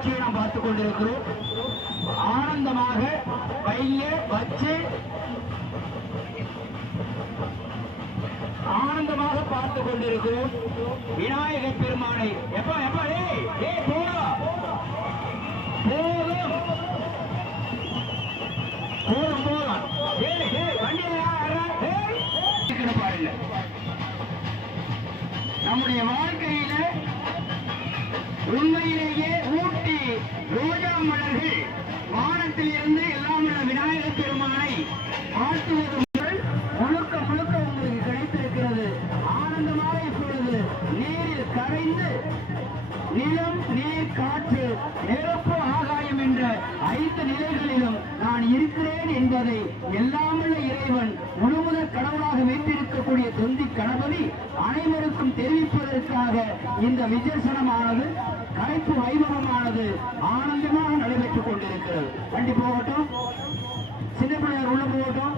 காட்சியை நாம் பார்த்துக் கொண்டிருக்கிறோம். ஆனந்தமாக கையில வச்சு ஆனந்தமாக பார்த்துக் கொண்டிருக்கிறோம் விநாயக பெருமானை. எப்ப எப்ப போதும் போதும் போதும் பாருங்க. நம்முடைய வாழ்க்கையில உண்மையிலேயே ஊட்டி ரோஜா மலர்கள் வானத்தில் இருந்து எல்லாம் உள்ள விநாயக பெருமானை வாழ்த்துவது முழுக்க முழுக்க உங்களுக்கு கிடைத்திருக்கிறது. ஆனந்தமாக இப்பொழுது நீரில் கரைந்து நிலம், நீர், காற்று, நெருப்பு, ஆகாயம் என்ற 5 நிலைகளிலும் நான் இருக்கிறேன் என்பதை எல்லாமுள்ள இறைவன் முழுமுதற் கடவுளாக வைத்திருக்கக்கூடிய தொந்தி கணபதி அனைவருக்கும் தெரிவிப்பதற்காக இந்த விஜர்சனமானது, கலைப்பு வைபவமானது ஆனந்தமாக நடைபெற்றுக் கொண்டிருக்கிறது. வண்டி போகட்டும், சின்ன பிள்ளையார் உள்ள போகட்டும்.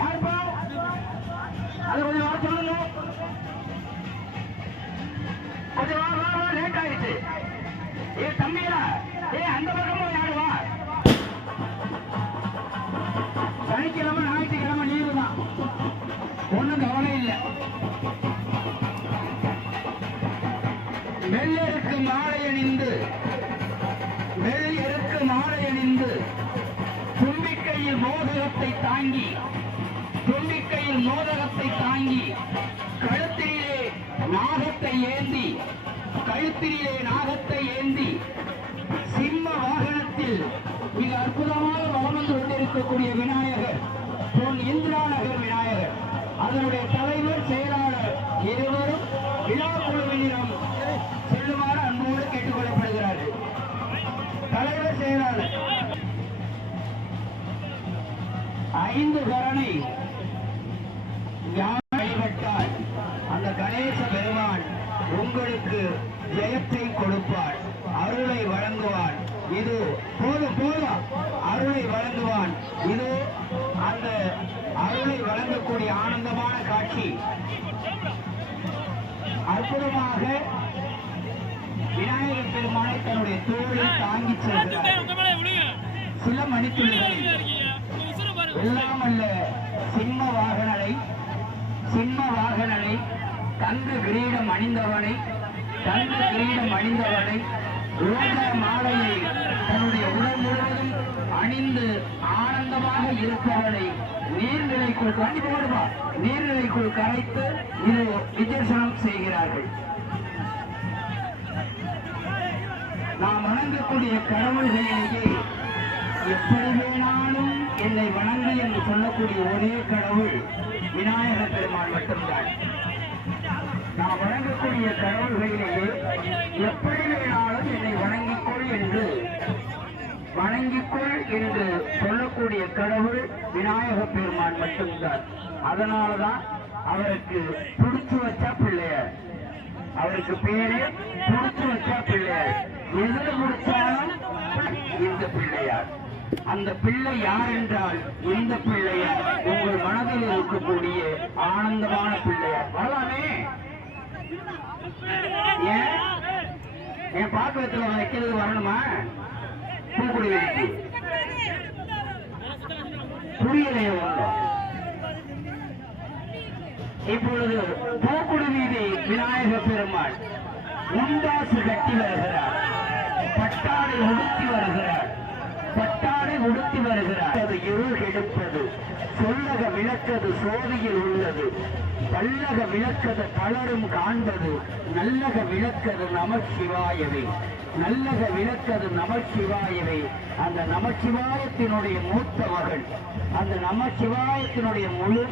யாருப்பா அது கொஞ்சம் வர சொல்லுங்க. கொஞ்சம் வா, லேட் ஆயிடுச்சு. தம்பியா அந்த பக்கமும் யாருவா? சனிக்கிழமை ஞாயிற்றுக்கிழமை லீவு தான், ஒண்ணும் கவலை இல்லை. வெள்ளருக்கு மாலை அணிந்து தும்பிக்கையில் மோதகத்தை தாங்கி கழுத்திலே நாகத்தை ஏந்தி சிம்ம வாகனத்தில் மிக அற்புதமாக வலம் வந்து கொண்டிருக்கக்கூடிய விநாயகர் பொன் இந்திரா நகர் விநாயகர், அதனுடைய தலைவர், செயலாளர் இருவரும் விழா குழுவினரிடம் செல்லுமாறு அன்போடு கேட்டுக் கொள்ளப்படுகிறார்கள். தலைவர், செயலாளர் 5 கரணை வழிபட்டால் அந்த கணேச பெருமான் உங்களுக்கு ஜெயத்தை கொடுப்பார், அருளை வழங்குவான். இது போதும் அருளை வழங்குவான். இது அந்த அருளை வழங்கக்கூடிய ஆனந்தமான காட்சி. அற்புதமாக விநாயகர் பெருமானை தன்னுடைய தோளில் தாங்கி செல்கிறார். சில மணித்துளிகளில் எல்லாம் அல்ல சிம்ம வாகனனை தங்க கிரீடம் அணிந்தவனை ரோஜா மாலையை தன்னுடைய உடல் முழுவதும் அணிந்து ஆனந்தமாக இருப்பவனை நீர்நிலைக்குள் கரைத்து இது விஜர்சனம் செய்கிறார்கள். நாம் வணங்கக்கூடிய கடவுள்களிலேயே எப்படி வேணாலும் என்னை வணங்கு என்று சொல்லக்கூடிய ஒரே கடவுள் விநாயக பெருமான் மட்டும்தான். நாம் வணங்கக்கூடிய கடவுள்களிலேயே எப்படி வேணாலும் என்னை வணங்கிக்கொள் என்று சொல்லக்கூடிய கடவுள் விநாயக பெருமான் மட்டும்தான். அதனாலதான் அவருக்கு புடிச்சு வச்சா பிள்ளையார், அவருக்கு பேரு புடிச்சு வச்சா பிள்ளையார். எதுல முடிச்சாலும் இந்த பிள்ளையார். அந்த பிள்ளை யார் என்றால் இந்த பிள்ளையார் உங்கள் மனதில் இருக்கக்கூடிய ஆனந்தமான பிள்ளையார். வரலாமே என் பாத்திரத்துல வைக்கிறது வரணுமா? பூக்குடி வைக்கு புரியலையே ஒன்றும். இப்பொழுது பூக்குடி வீதி விநாயக பெருமாள் முண்டாசு கட்டி வருகிறார், பட்டாடை உடுத்தி வருகிறார். அது இருள் கெடுப்பது, சொல்லக விளக்கது சோதியில் உள்ளது, பல்லக விளக்கது பலரும் காண்பது, நல்லக விளக்கது நமச்சிவாயவே. அந்த நமச்சிவாயத்தினுடைய மூத்த மகள், அந்த நமச்சிவாயத்தினுடைய முழு